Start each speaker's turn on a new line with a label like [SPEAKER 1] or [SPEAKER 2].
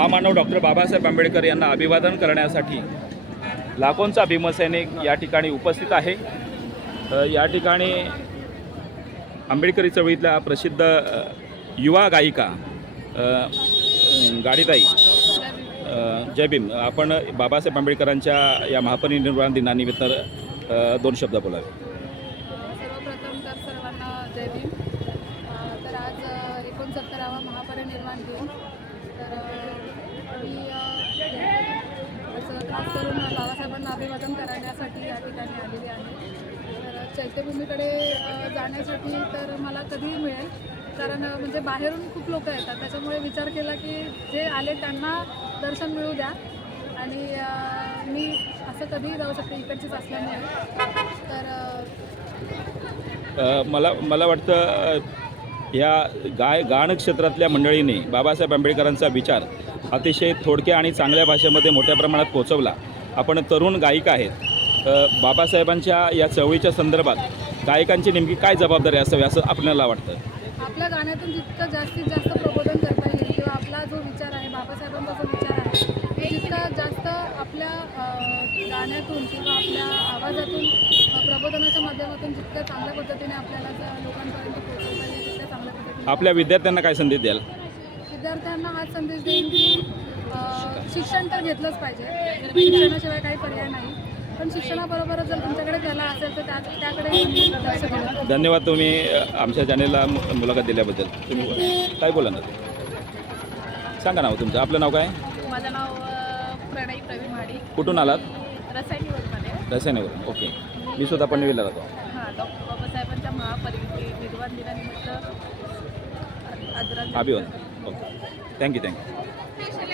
[SPEAKER 1] महामानव डॉक्टर बाबासाहेब आंबेडकर यांना अभिवादन करण्यासाठी लाखोंचा भीमसैनिक या ठिकाणी उपस्थित आहे. या ठिकाणी आंबेडकरी चळवळीतल्या प्रसिद्ध युवा गायिका गाडीताई जय भीम. आपण बाबासाहेब आंबेडकरांच्या या महापरिनिर्वाण दिनानिमित्त दोन शब्द बोलावे.
[SPEAKER 2] सर्वप्रथम तर सर्वांना जय भीम. तर आज एकोणसत्तरावा महापरिनिर्वाण दिन. तर मी असं खास करून बाबासाहेबांना अभिवादन करण्यासाठी या ठिकाणी आलेली आहे. तर चैत्यभूमीकडे जाण्यासाठी तर मला कधीही मिळेल. कारण म्हणजे बाहेरून खूप लोक येतात. त्याच्यामुळे विचार केला की जे आले त्यांना दर्शन मिळू द्या. आणि मी असं कधीही जाऊ शकते. इकडचीच असल्यामुळे. तर
[SPEAKER 1] मला मला वाटतं या गाय गाण क्षेत्रातल्या मंडळींनी बाबासाहेब आंबेडकरांचा विचार अतिशय थोडक्या आणि चांगल्या भाषेमध्ये मोठ्या प्रमाणात पोचवला आपण तरुण गायिका आहेत. बाबासाहेबांच्या या चळवळीच्या संदर्भात गायकांची नेमकी काय जबाबदारी असावी असं आपल्याला वाटतं?
[SPEAKER 2] आपल्या गाण्यातून जितकं जास्तीत जास्त प्रबोधन करता येईल किंवा आपला जो विचार आहे बाबासाहेबांचा जो विचार आहे जितका जास्त आपल्या गाण्यातून किंवा आपल्या आवाजातून प्रबोधनाच्या माध्यमातून जितकं चांगल्या पद्धतीने आपल्याला लोकांपर्यंत पोहोचवता येईल तितक्या चांगल्या पद्धतीने
[SPEAKER 1] आपल्या विद्यार्थ्यांना काय संदेश द्याल?
[SPEAKER 2] विद्यार्थ्यांना हाच संदेश देईन की अ, शिक्षण तर घेतलंच पाहिजे. शिक्षणाशिवाय काही पर्याय नाही. पण शिक्षणाबरोबरच जर तुमच्याकडे कला असेल तर त्या त्याकडे लक्ष.
[SPEAKER 1] धन्यवाद तुम्ही अ, आमच्या चॅनेलला मु- मुलाखत दिल्याबद्दल. तुम्ही बोला. काय बोला ना सांगा नाव तुमचं. आपलं नाव काय?
[SPEAKER 2] माझं नाव अ, प्रणयी प्रवीण माडी
[SPEAKER 1] कुठून आलात? रसायनवरून ओके. मी सुद्धा पनवेलला राहतो
[SPEAKER 2] हां डॉक्टर बाबासाहेबांच्या महापरिनिर्वाण दिनानिमित्त అభివంద్
[SPEAKER 1] okay thank you thank you